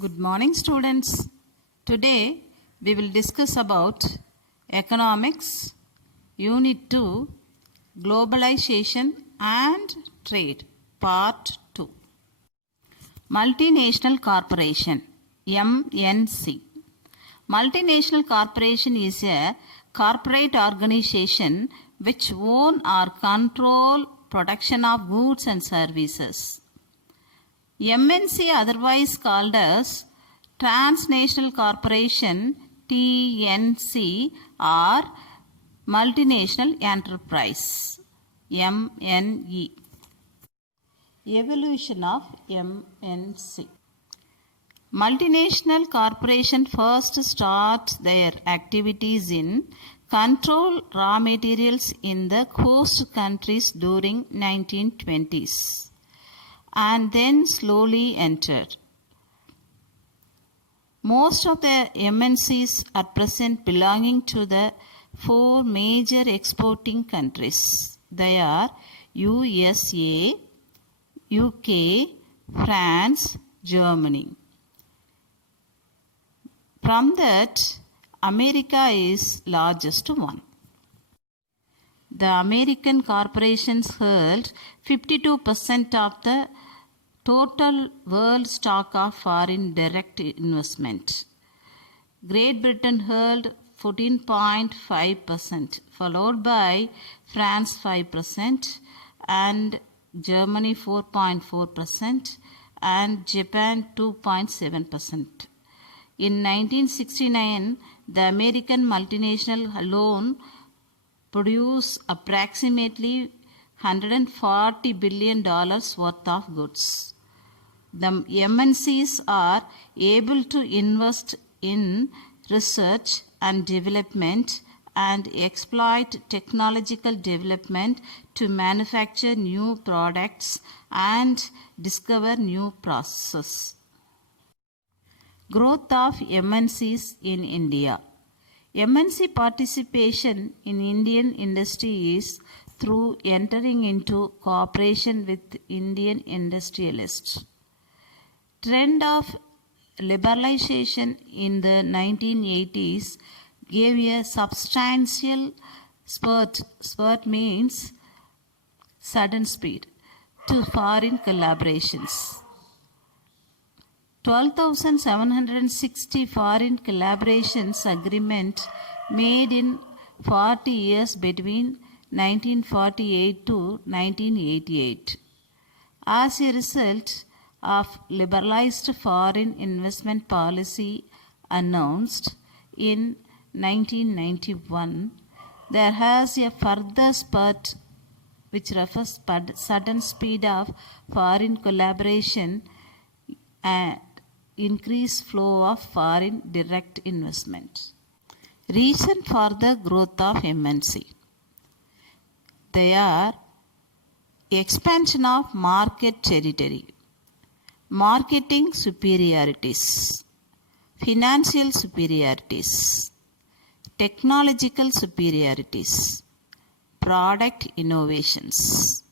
Good morning, students. Today we will discuss about Economics, Unit 2, Globalization and Trade, Part 2. Multinational Corporation, MNC. Multinational corporation is a corporate organization which own or control production of goods and services. MNC, otherwise called as Transnational Corporation, TNC, or Multinational Enterprise, MNE. Evolution of MNC. Multinational corporation first start their activities in control raw materials in the host countries during 1920s. And then slowly entered. Most of the MNCs at present belonging to the four major exporting countries. They are USA, UK, France, Germany. From that, America is largest one. The American corporations held 52% of the total world stock of foreign direct investment. Great Britain held 14.5%, followed by France 5% and Germany 4.4% and Japan 2.7%. In 1969, the American multinational alone produced approximately $140 billion worth of goods. The MNCs are able to invest in research and development and exploit technological development to manufacture new products and discover new processes. Growth of MNCs in India. MNC participation in Indian industry is through entering into cooperation with Indian industrialists. Trend of liberalization in the 1980s gave a substantial spurt. Spurt means sudden speed to foreign collaborations. 12,760 foreign collaborations agreement made in 40 years between 1948 to 1988. As a result of liberalized foreign investment policy announced in 1991, there has a further spurt which refers to sudden speed of foreign collaboration and increased flow of foreign direct investment. Reason for the growth of MNC. They are expansion of market territory, marketing superiorities, financial superiorities, technological superiorities, product innovations.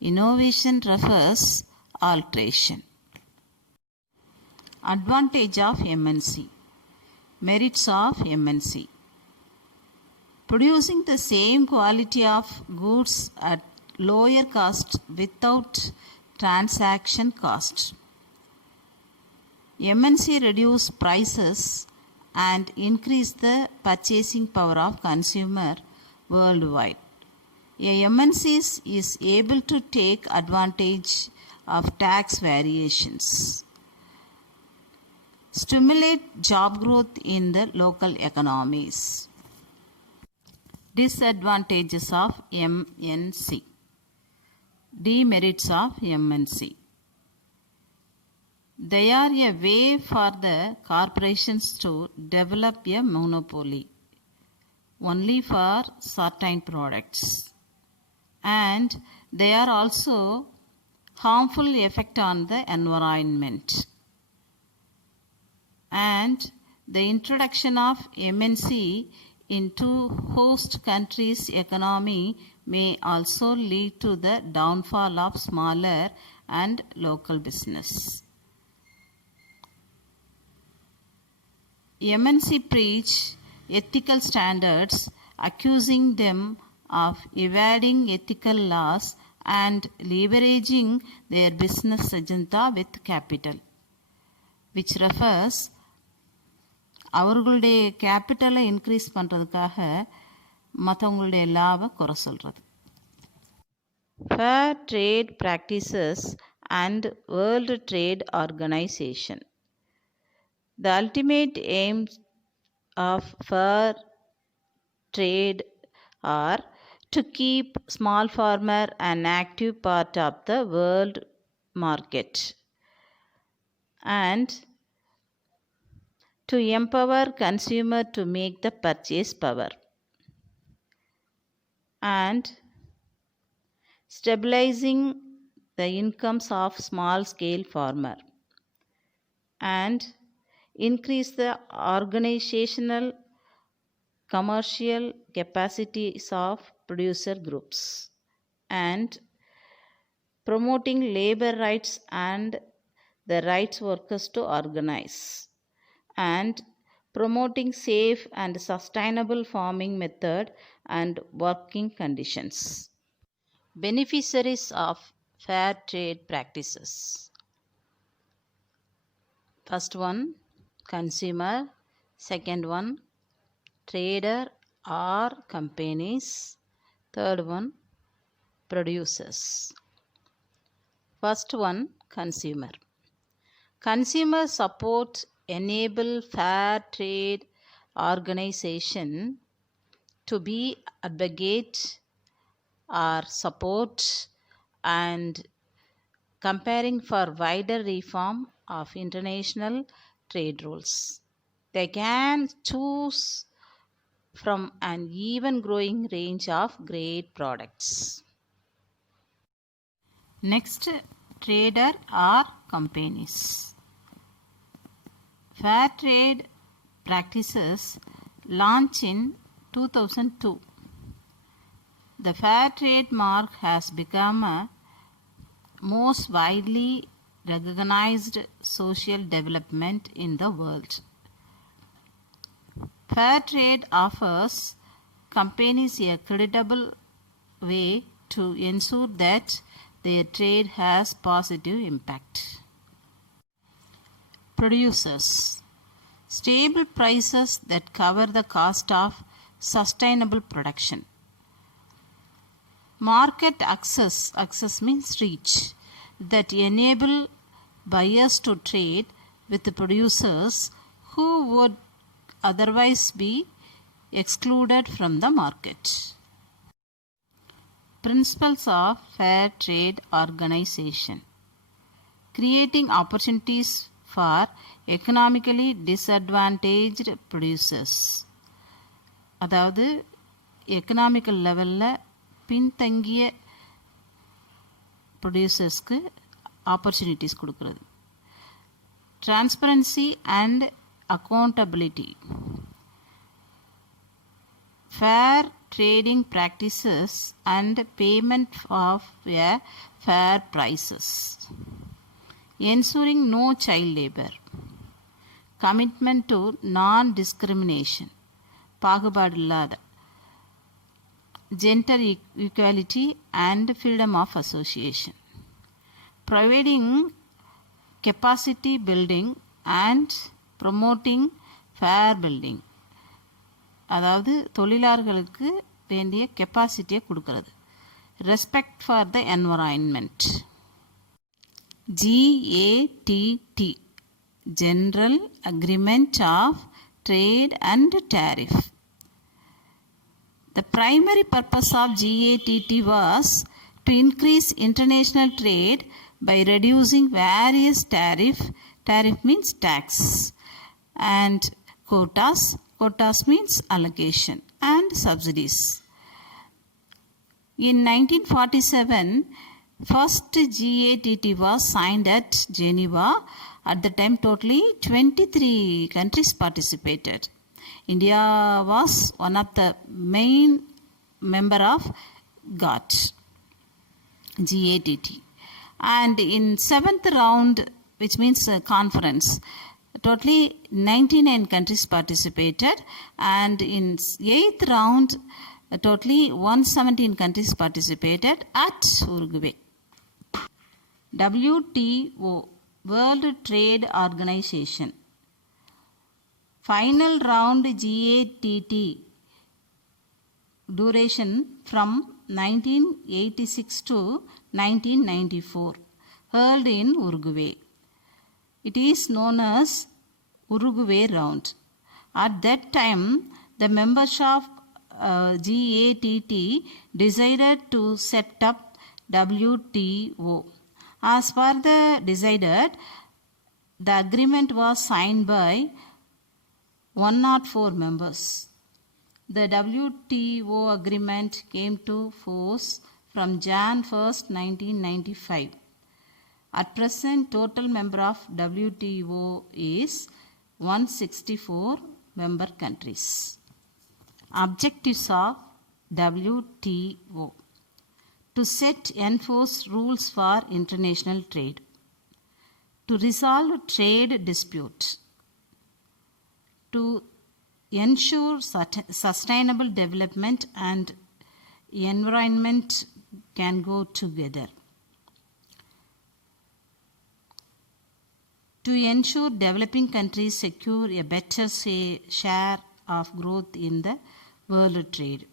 Innovation refers alteration. Advantage of MNC. Merits of MNC. Producing the same quality of goods at lower cost without transaction cost. MNC reduce prices and increase the purchasing power of consumer worldwide. A MNC is able to take advantage of tax variations. Stimulate job growth in the local economies. Disadvantages of MNC. Demerits of MNC. They are a way for the corporations to develop a monopoly only for certain products. And they are also harmful effect on the environment. And the introduction of MNC into host countries' economy may also lead to the downfall of smaller and local business. MNC preach ethical standards, accusing them of evading ethical laws and leveraging their business agenda with capital, which refers அவர்களுடைய கேபிட்டலை increase பண்ணுறதுக்காக மற்றவங்களுடைய லாவை குறை சொல்கிறது. Fair Trade Practices and World Trade Organization. The ultimate aim of fair trade are to keep small farmer an active part of the world market and to empower consumer to make the purchase power and stabilizing the incomes of small scale farmer and increase the organizational commercial capacities of producer groups and promoting labor rights and the rights workers to organize and promoting safe and sustainable farming method and working conditions. Beneficiaries of fair trade practices. First one, consumer. Second one, trader or companies. Third one, producers. First one, consumer. Consumer support enable fair trade organization to be advocate or support and comparing for wider reform of international trade rules. They can choose from an even growing range of great products. Next, trader or companies. Fair trade practices launched in 2002. The fair trade mark has become a most widely recognized social development in the world. Fair trade offers companies a credible way to ensure that their trade has positive impact. Producers. Stable prices that cover the cost of sustainable production. Market access. Access means reach. That enable buyers to trade with the producers who would otherwise be excluded from the market. Principles of fair trade organization. Creating opportunities for economically disadvantaged producers. அதாவது economical லெவலில் பின்தங்கிய ப்ரொடியூசர்ஸ்க்கு opportunities கொடுக்குறது. Transparency and accountability. Fair trading practices and payment of fair prices. Ensuring no child labor. Commitment to non-discrimination. பாகுபாடு இல்லாத. Gender equality and freedom of association. Providing capacity building and promoting fair building. அதாவது தொழிலாளர்களுக்கு வேண்டிய கெப்பாசிட்டியை கொடுக்கறது. Respect for the environment. GATT General Agreement of Trade and Tariff. The primary purpose of GATT was to increase international trade by reducing various tariff means tax, and quotas means allocation, and subsidies. In 1947, first GATT was signed at Geneva. At the time, totally 23 countries participated. India was one of the main member of GATT. And in 7th round, which means conference, Totally 99 countries participated, and in 8th round, totally 117 countries participated at Uruguay. WTO, World Trade Organization. Final round GATT duration from 1986 to 1994, held in Uruguay. It is known as Uruguay Round. At that time, the members of GATT decided to set up WTO. As per the decided, the agreement was signed by 104 members. The WTO agreement came to force from Jan 1st, 1995. At present, total member of WTO is 164 member countries. Objectives of WTO: to set enforce rules for international trade, to resolve trade disputes, to ensure sustainable development and environment can go together, to ensure developing countries secure a better share of growth in the world trade,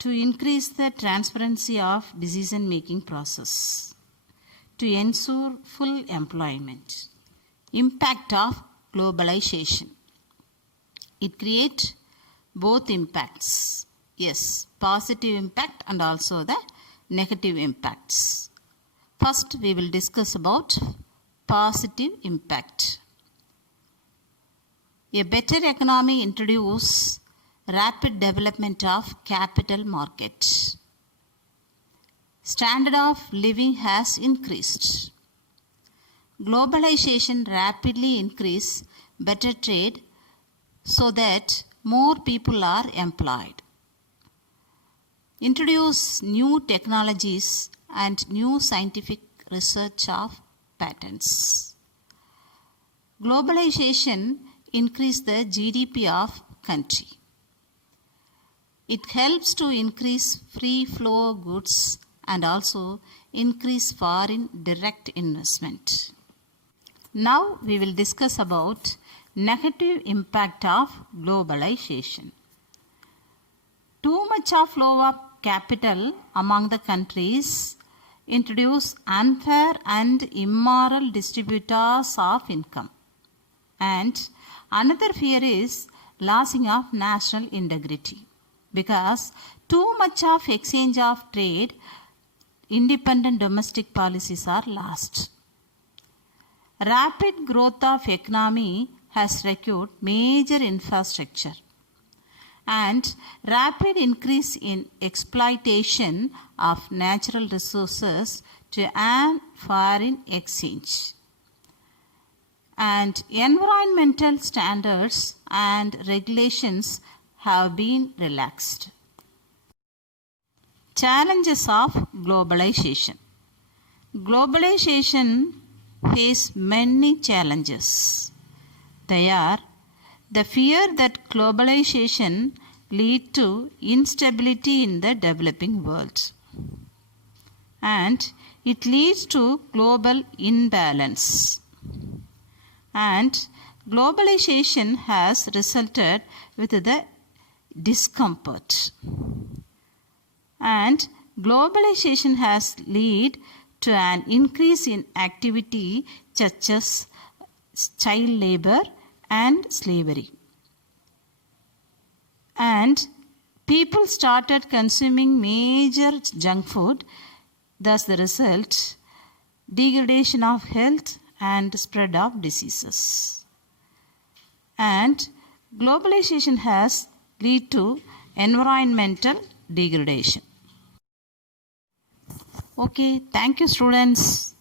to increase the transparency of decision-making process, to ensure full employment. Impact of globalization. It creates both impacts. Yes, positive impact and also the negative impacts. First, we will discuss about positive impact. A better economy introduces rapid development of capital market. Standard of living has increased. Globalization rapidly increase better trade so that more people are employed. Introduce new technologies and new scientific research of patents. Globalization increase the GDP of country. It helps to increase free flow of goods and also increase foreign direct investment. Now we will discuss about negative impact of globalization. Too much of flow of capital among the countries introduce unfair and immoral distributors of income. And another fear is losing of national integrity, because too much of exchange of trade, independent domestic policies are lost. Rapid growth of economy has required major infrastructure, and rapid increase in exploitation of natural resources to earn foreign exchange. And environmental standards and regulations have been relaxed. Challenges of globalization. Globalization faces many challenges. They are the fear that globalization lead to instability in the developing world, and it leads to global imbalance. And globalization has resulted with the discomfort. And globalization has led to an increase in activity such as child labor and slavery. And people started consuming major junk food, thus the result, degradation of health and spread of diseases. And globalization has led to environmental degradation. Okay, thank you students.